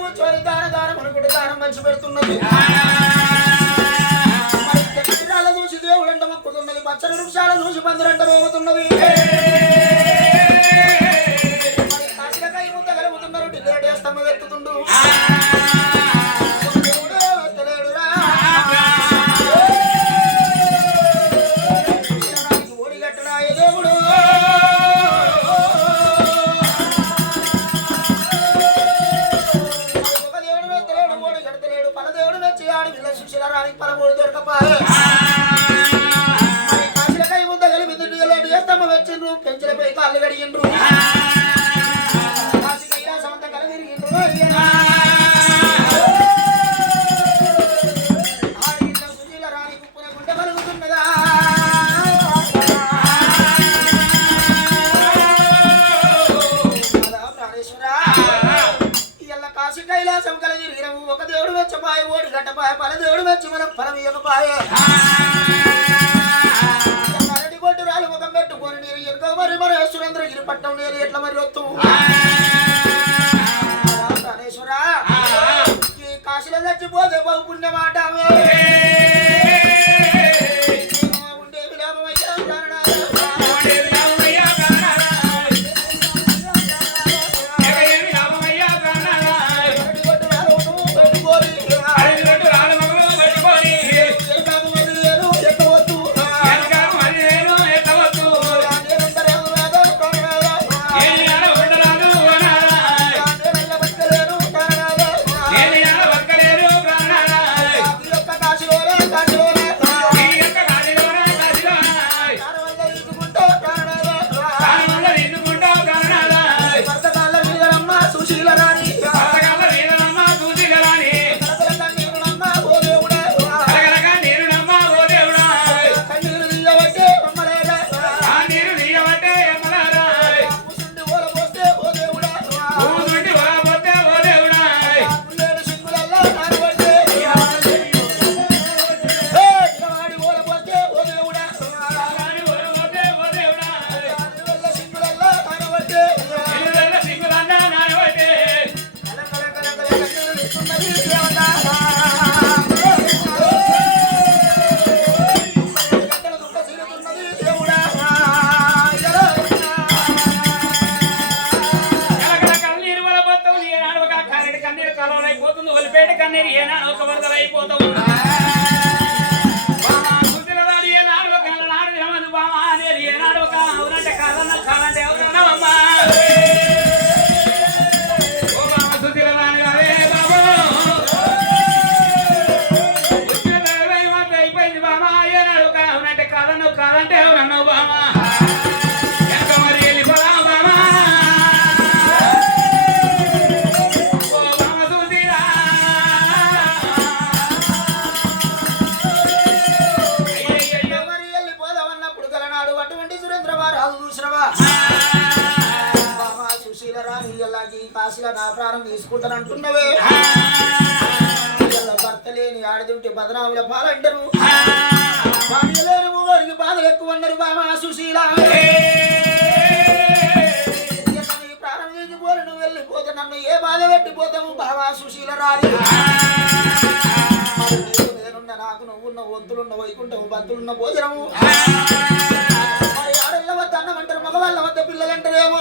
కూర్చొని దానం అనుకుంటే దానం మంచి పెడుతున్నది. చూసి దేవుడు అంట మొక్కుతున్నది. పచ్చని వృక్షాల చూసి పందిరంట మోగుతున్నది. కాశీలకై ముద్ద కలుగుతున్నారు. టికెట్ స్తంభం ఎత్తుతుండు. కాశీలకై ముద్ద కలిపి స్తంభం వచ్చిండ్రు. పెంచులపై కాళ్ళు కడిగిండ్రు. కాశీ కైలాసం అంతా కలదిరిగిండ్రు. సుశీల రాణి కుప్పున గుండె కలుగుతున్నదా. ప్రాణేశ్వరా ఇలా కాశీ కైలాసం కలదిరిగినము. ఒక దేవుడు వెచ్చపాయ, ఓడి గట్టపాయ, పల దేవుడు వెచ్చి మనం ఫలం ఇవ్వకపాయ. అరటి కొట్టు రాలు ముఖం పెట్టుకొని నేను ఎనుక మరి మన సురేంద్రగిరి పట్టం నేను ఎట్లా మరి వస్తూ ప్రాణేశ్వరా ఈ కాశీలో చచ్చిపోతే బహు పుణ్యమాట. ఉండేవి లాభమయ్యా కాశీలో నా ప్రాణం తీసుకుంటానంటున్నవే. భర్త లేని ఆడదుంటే బదనాముల పాలంటారు. భార్య లేని మూగోడికి బాధలు ఎక్కువ అన్నారు. బామా సుశీల ప్రాణం తీసిపోరు. నువ్వు వెళ్ళిపోతే నన్ను ఏ బాధ పెట్టిపోతావు బామా సుశీల రాలి. నేనున్న నాకు నువ్వున్న వద్దులున్న వైకుంఠము బద్దులున్న భోజనము. మరి ఆడళ్ళ వద్ద అన్నం అంటారు, మగవాళ్ళ వద్ద పిల్లలు అంటారేమో.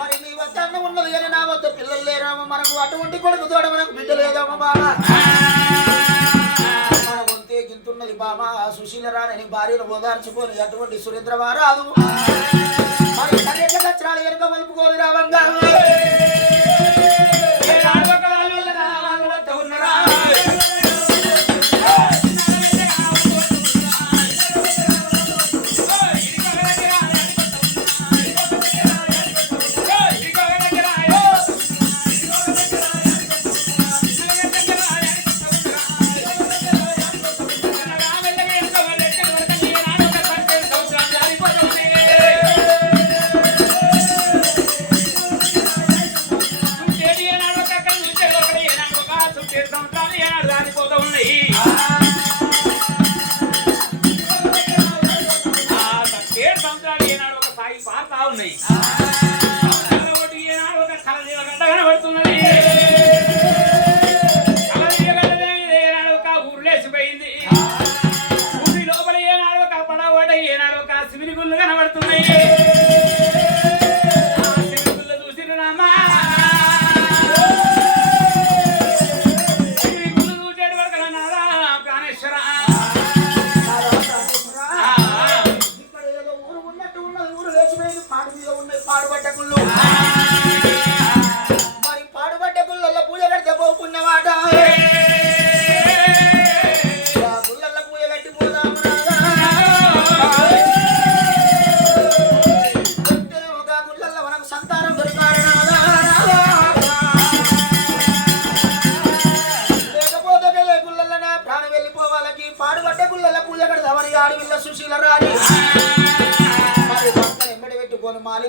మరి నీ వద్ద అన్నం ఉన్నది కానీ నా వద్ద పిల్లలు లేరామో. మనకు అటువంటి కొడుకు తోడ మనకు బిడ్డ లేదామో బాబా. మన వంతే గింతున్నది బామా సుశీల రాని భార్యను ఓదార్చుకొని అటువంటి సురేంద్ర వారాదు. మరి కచ్చాలు వెనుక మలుపుకోని రావంగా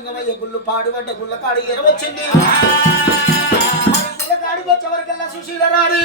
లింగమయ్య గుళ్ళు పాడుబడ్డ గుళ్ళ కాడి ఎరవచ్చింది గుళ్ళ కాడికి వచ్చేవరకల్లా సుశీల రాణి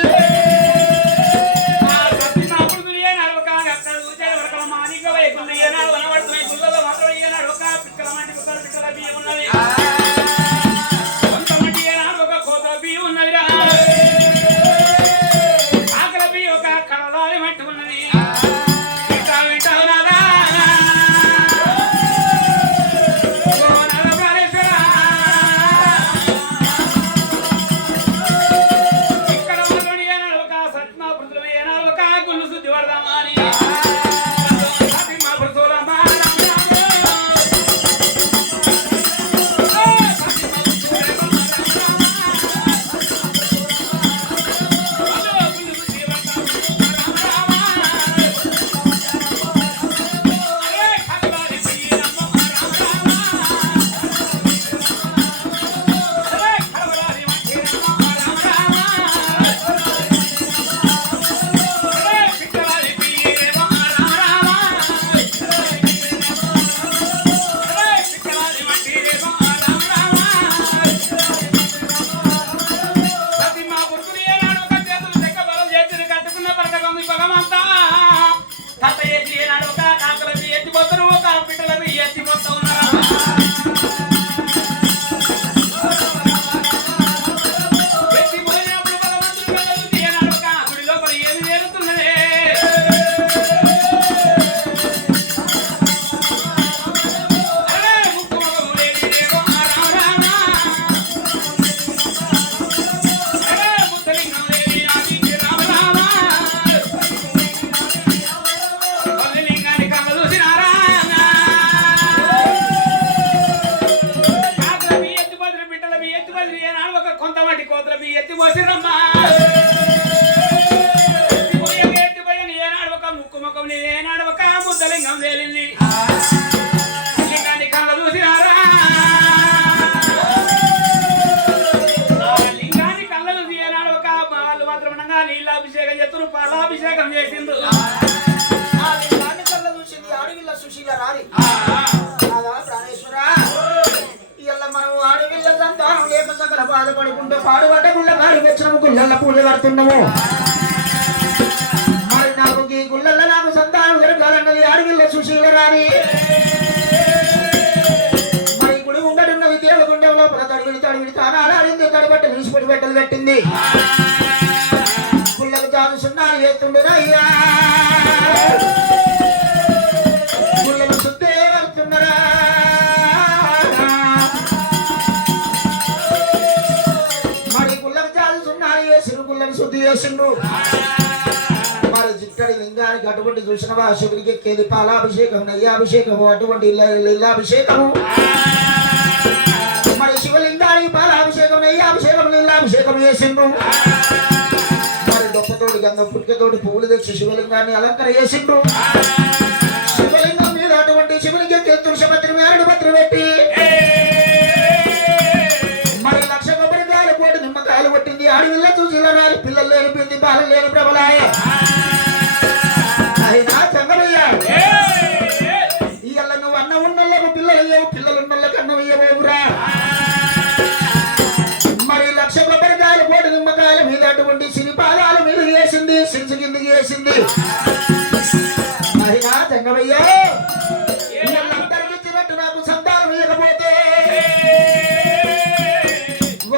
పాలాభిషేకం చేసిండు చూసింది ఆడవిల్ల సుశీల రాని ప్రాణేశ్వర ఇలా మనం ఆడవిల్ల సంతానం లేక సకల బాధపడుకుంటూ పాడుబడ్డ గుళ్ళ కాడి వచ్చినాము గుళ్ళ పూజ కడుతున్నాము మరి నాకు ఈ గుళ్ళల్లో నాకు సంతానం జరగాలన్నది ఆడవిల్ల సుశీల రాని మరి గుడి ఉండడున్నవి దేవగుండం లోపల తడివిడి తానాడింది తడిబట్ట విడిచిపడి బట్టలు కట్టింది గుళ్ళకు చాలుసున్నాను చేస్తుండేనయ్యా గుళ్ళను శుద్ధే కడుతున్నారా మరి గుళ్ళకు చాలుసున్నాను చేసిన గుళ్ళను శుద్ధి చేసిండు మరి చిట్టడి లింగానికి అటువంటి చూసిన శివుడికి ఎక్కేది పాలాభిషేకం నయ్యాభిషేకము అటువంటి ఇల్లాభిషేకము మరి శివలింగానికి పాలాభిషేకం నయ్యాభిషేకం ఇల్లాభిషేకం చేసిండు గొప్పతోటి గంధం పుట్టికతోటి పువ్వులు తెచ్చి శివలింగాన్ని అలంకర చేసిండ్రు శివలింగం మీద అటువంటి శివునికి తులసిపత్రి వేరడు పత్రి పెట్టి మరి 1,00,000 కొబ్బరికాయలు కోటి నిమ్మకాయలు కొట్టింది ఆడవిల్ల చూసిలా రాలి పిల్లలు లేని పిండి బాలలు లేని ప్రభలాయ ఆయన చంగమయ్య ఇవాళ నువ్వు అన్న ఉన్నోళ్ళకు పిల్లలు ఇయ్యవు పిల్లలు ఉన్నోళ్ళకి అన్నం ఇయ్యవురా మరి 1,00,000 కొబ్బరికాయలు కోటి నిమ్మకాయల మీద అటువంటి సిరిపాదాల మీద వేసింది సిరిసి కిందికి వేసింది అయినా చంగమయ్యా ఇచ్చినట్టు నాకు సంతానం ఇవ్వకపోతే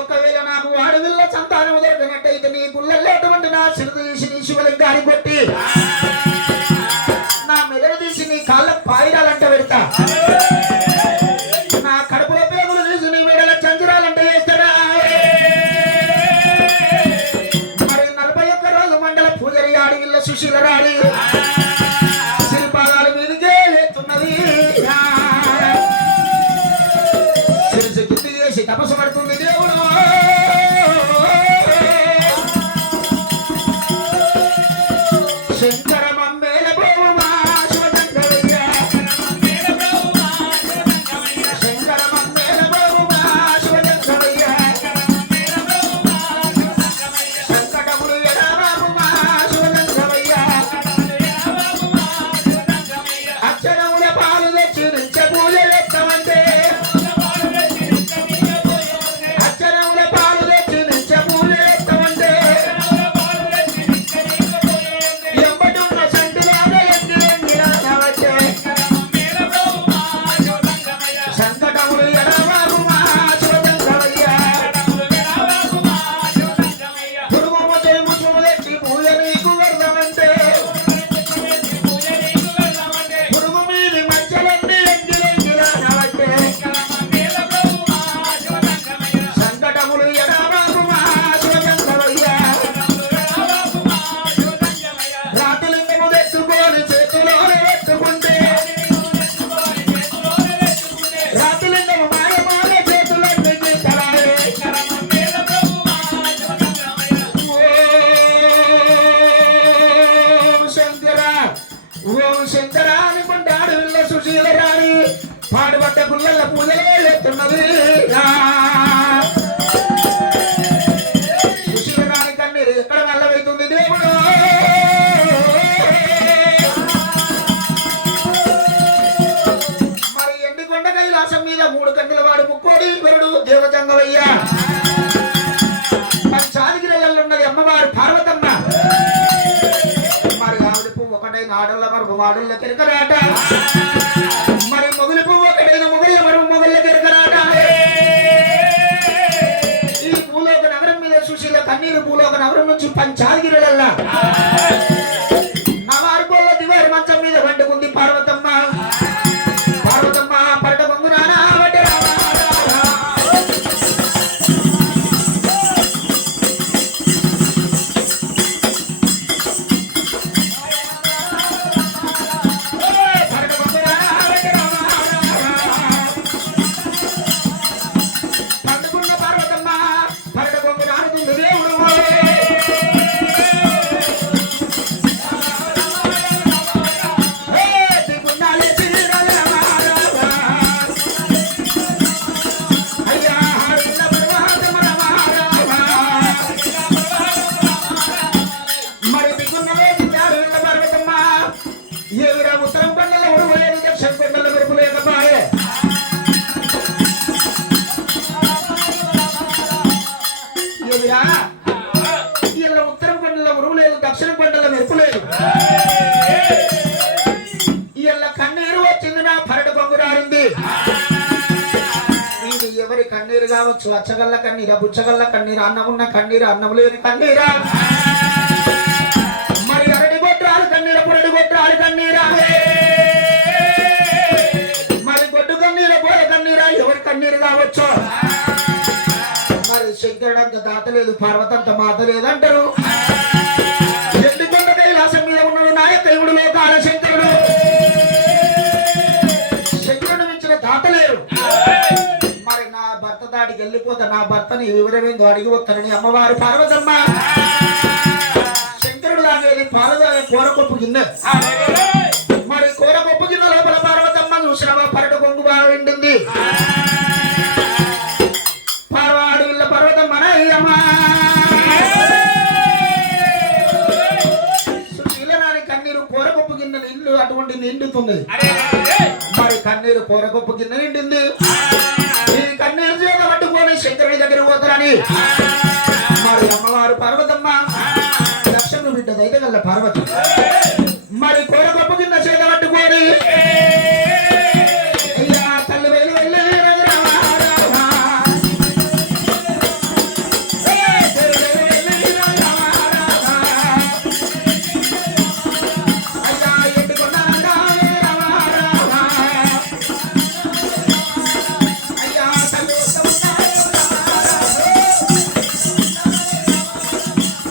ఒకవేళ నాకు ఆడవిల్ల సంతానం దొరికినట్టయితే నీ గుళ్ళల్లో అటువంటి నా సిరి తీసి నీ శివలింగాన్ని కొట్టి నా మెదడు తీసి నీ కాళ్ళ పాయిరాలంటే పెడతా నా కడుపులో పేగులు తీసి నీ మెడల చంద్రాలంటే వేస్తారా మరి 41 రోజు మండల పూజరి ఆడవిల్ల సుశీల రాణి శిల్పాదాల మీదకే ఎత్తున్నది శిరసి కింది చేసి తపస్సు పడుతుంది దేవుడు శంకర మమ్మేల బోమా శివశంకరయ్య శంకర మమ్మేల బోమా శివశంకరయ్య శంకటములు ఎడరామా శివశంకరయ్య అక్షరముల పాలు తెచ్చి నిత్య పూజ చేస్తామంటే గుళ్ళ పూజలు ఎత్తున్నది సుశీల రాణి కన్నీరు ఎక్కడ నల్లవైతుంది దేవుడు మరి ఎండికొండ కైలాసం మీద 3 కన్నుల వాడు ముక్కోడి వరుడు దేవజంగవయ్య పంచాదిగిరిలలో ఉన్నది అమ్మవారు పార్వతమ్మ మరి ఆవిడ పువ్వు ఒకటైన ఆడళ్ళ మరుపు వాడుళ్ళ కిరకరాట మరి మొగులి పువ్వు ఒకటైన మొగుళ్ళ మరుపు మొగుళ్ళ కిరకరాట ఈ భూలోక నగరం మీద సుశీల కన్నీరు భూలోక నగరం నుంచి పంచాదిగిరిలల్లా నవారు కోళ్ళ దివారి మంచం మీద వండుకుంది పార్వతమ్మ పార్వతమ్మ పరట కొంగునానా వడ్డే రామా ఉత్తరం కొండల ఉడువలేని దక్షిణ కొండల మెరుపు లేకపాయే ఇలా ఉత్తరం కొండల ఉరువు లేదు దక్షిణ కొండల మెరుపు లేదు ఇలా కన్నీరు వచ్చింది నా పరడు పొంగురారింది ఇది ఎవరి కన్నీరు కావచ్చు అచ్చగల్ల కన్నీరా బుచ్చగల్ల కన్నీరా అన్నం ఉన్న కన్నీరా అన్నం లేని కన్నీరా మరి అరటి గొడ్రాలు కన్నీరా పురటి గొడ్రాలు కన్నీరా మరి గొడ్డు కన్నీరా బోర కన్నీరా ఎవరి కన్నీరు కావచ్చు మరి శంకరుడంత దాత లేదు పార్వతంత మాత లేదంటారు ఎండికొండ కైలాసం మీద ఉన్నాడు నాయక దేవుడు లోకాల శంకరుడు శంకరుడు మించిన దాత లేరు మరి నా భర్త దాడికి వెళ్ళిపోతా నా భర్తని వివరమేందో అడిగి వస్తానని అమ్మవారు పార్వతమ్మ శంకరుడు లాగేది పాలదాగే కూరకొప్పు గిన్నె మరి కూరకొప్పు గిన్నె లోపల పార్వతమ్మ చూసినవా పరట కొంగు బాగా వింటుంది పార్వాడు ఇళ్ళ పర్వతమ్మ సుశీల రాణి కన్నీరు కూరకొప్పు గిన్నె ఇల్లు అటువంటి నిండుతుంది మరి కన్నీరు కూరకొప్పు గిన్నె నిండింది ఈ కన్నీరు చేత పట్టుకొని శంకరుడి దగ్గర పోతారని మరి అమ్మవారు పార్వతమ్మ లక్ష్మణుడు బిడ్డ దైతగల్ల పార్వతి మరి కూరకొప్పు కింద చేత పట్టుకొని అయ్యా తల్లి వెళ్ళి వెళ్ళి అయ్యా ఎట్టుకున్న అయ్యా తల్లి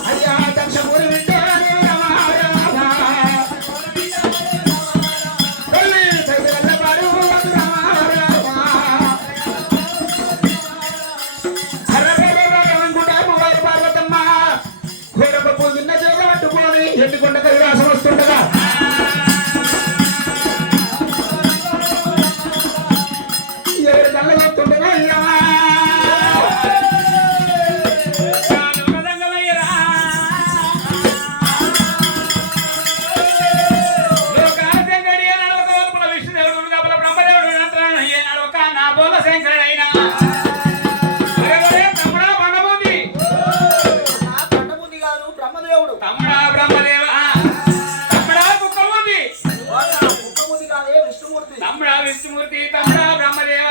అయ్యా దక్షపూరి బిడ్డ ఎండికొండ కైలాసం వస్తుండగా ఎవరి కళ్ళ వస్తుండగా విష్ణుమూర్తి తమ్ముడా బ్రహ్మదేవ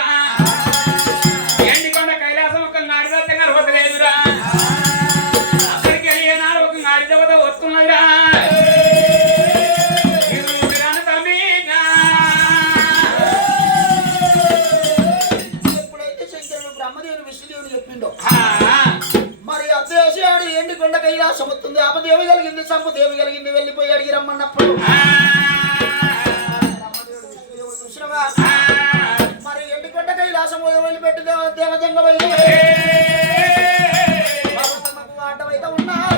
ఎండికొండ కైలాసం ఒక నాడి దత్తగా వదలేదురా అక్కడికి వెళ్ళే నాడు ఒక నాడి దేవత వస్తున్నదిరా ఎప్పుడైతే శంకరుడు బ్రహ్మదేవుడు విష్ణుదేవుడు చెప్పిండో మరి అదేశాడు ఎండికొండ కైలాసం వస్తుంది అపదేవి కలిగింది సంపదేవి కలిగింది వెళ్ళిపోయి అడిగి రమ్మన్నప్పుడు మరి ఎండికొండ కైలాసం వదిలిపెట్టి దేవజంగమయ్య ఆటమైతే ఉన్నారు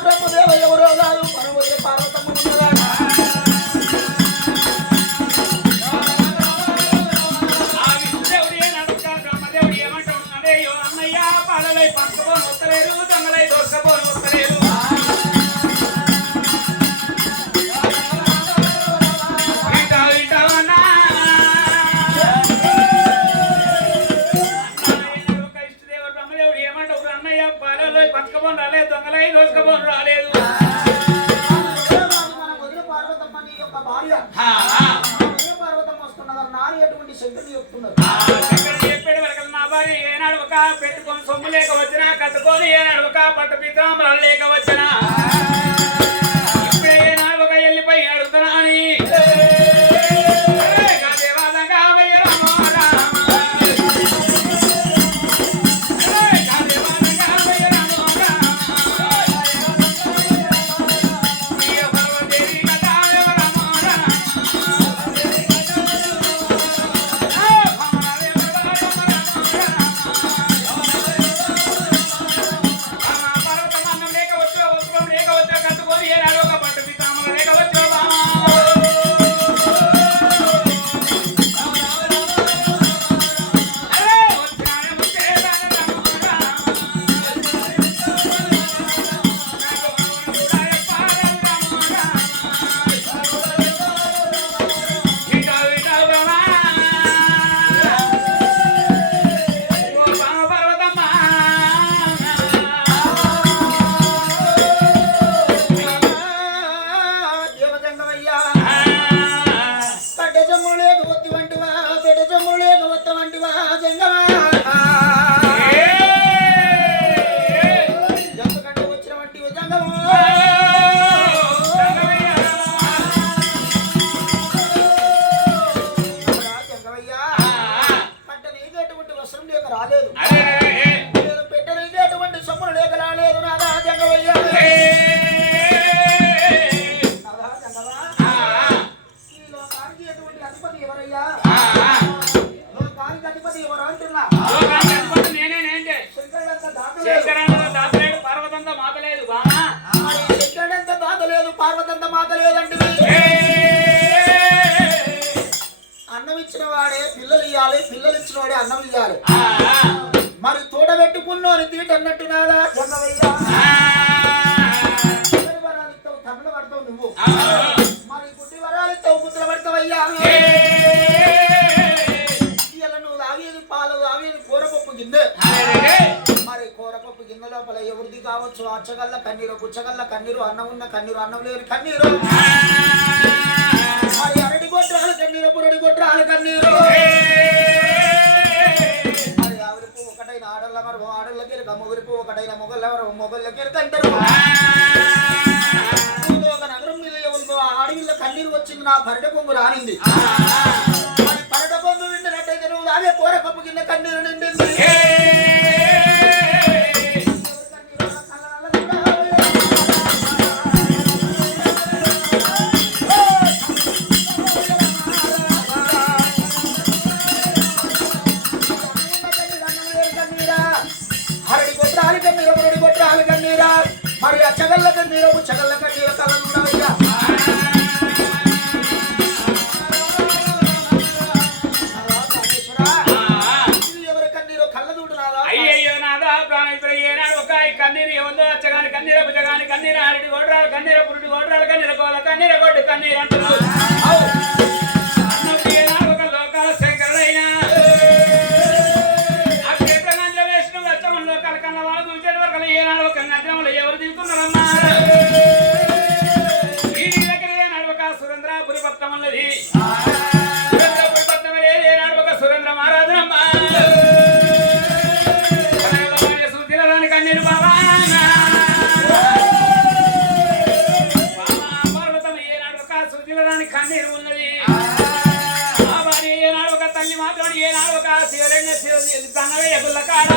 బ్రహ్మదేవ ఎవరో కాదు మనబోయే పార్వతమ్మ ఉన్నదా ఆ విష్ణుదేవుడు ఏనాడుక బ్రహ్మదేవుడు ఏమంటాడు అన్నయ్య పాలలై పంచుకొని వస్తలేరు దొంగలై దోసుకొని వస్తలేరు పంచుకోబోని రాలేదు దొంగలై దోసుకపోని రాలేదు మన వదిన పార్వతమ్మ నీ యొక్క భార్య వదిన పార్వతమ్మ వస్తున్నదని నాని ఎటువంటి శక్తులు చెప్తున్నారు చెప్పేది వరకు నా భార్య ఏనాడు ఒక పెట్టుకొని సొమ్ము లేక వచ్చినా కట్టుకొని ఏనాడు ఒక పట్టు పితాంబరాలు లేక వచ్చినా ఇప్పుడే ఏనాడు ఒక వెళ్ళిపోయి అడుగుతున్నా అని రాలేదు పెట్టడానికి ఎటువంటి సొమ్ములు లేక రాలేదు నాదా జంగవయ్య ఈ లోకానికి ఎటువంటి అధిపతి ఎవరయ్యా లోకానికి అధిపతి ఎవరు అంటున్నా పార్వతంతో మాతలేదు శంకరుడంత దాతలేదు పార్వతంత మాత లేదంటే అన్నం ఇచ్చిన వాడే పిల్లలు ఇవ్వాలి పిల్లలు ఇచ్చిన వాడే అన్నం ఇవ్వాలి మరి తోడబెట్టుకున్నోని తీట అన్నట్టు నాదా జంగవయ్యా వరాలు ఇస్తావు తమిళ పడతావు నువ్వు మరి గుడ్డి వరాలు ఇస్తావు గుడ్డలు పడతావయ్యా ఇలా నువ్వు తాగేది పాలు తాగేది కూరపప్పు గిన్నె మరి కూరపప్పు గిన్నె లోపల ఎవరిది కావచ్చు అచ్చగల్ల కన్నీరు గుచ్చగల్ల కన్నీరు అన్నం ఉన్న కన్నీరు అన్నం లేని కన్నీరు మరి అరటి గొడ్రాలు కన్నీరు పురడి గొడ్రాలు కన్నీరు మరి ఆవిడపు ఒకటైన ఆడళ్ళ మరి ఆడళ్ళకి మొగుడిపు ఒకటైన మొగళ్ళెవరు మొగళ్ళకి అంటారు ఒక నగరం మీద ఎవరితో ఆడవిళ్ళ కన్నీరు వచ్చింది నా పరట కొంగు రానింది మరి పరట కొంగు వింటున్నట్టయితే నువ్వు అదే కూరపప్పు కింద కన్నీరు నిండింది మరి అచ్చగల్ల కన్నీరు బుచ్చగల్ల కన్నీరు కళ్ళను ఉండవయ్యా ఎవరి కన్నీరు కళ్ళ చూడునాదా అయ్యయ్యో నాదా ప్రాణేశ్వర ఏనాడు ఒక కన్నీరు ఎవరిదో అచ్చగాని కన్నీరు బుచ్చగాని కన్నీరు అరటి గోడ్రాలు కన్నీరు పురుటి గోడ్రాలు కన్నీరు కోల కన్నీరు కొట్టు కన్నీరు అంటున్నారు ఏనాడు ఒక లోకాల శంకరుడైనా ఏనాడు ఒక నగరంలో ఎవరు దిగుతున్నారమ్మా ఈ దగ్గర ఏనాడు ఒక సురేంద్రపురి పట్నం ఉన్నది సురేంద్రపురి పట్నం ఏనాడు ఒక సురేంద్ర మహారాజునమ్మా సూచిరానికి కన్నీరు బాబా పర్వతం ఏనాడు ఒక సూచిరానికి కన్నీరు ఉన్నది ఏనాడు ఒక తల్లి మాత్రం ఏనాడు ఒక శివలింగ తనవే గుల్ల కాడ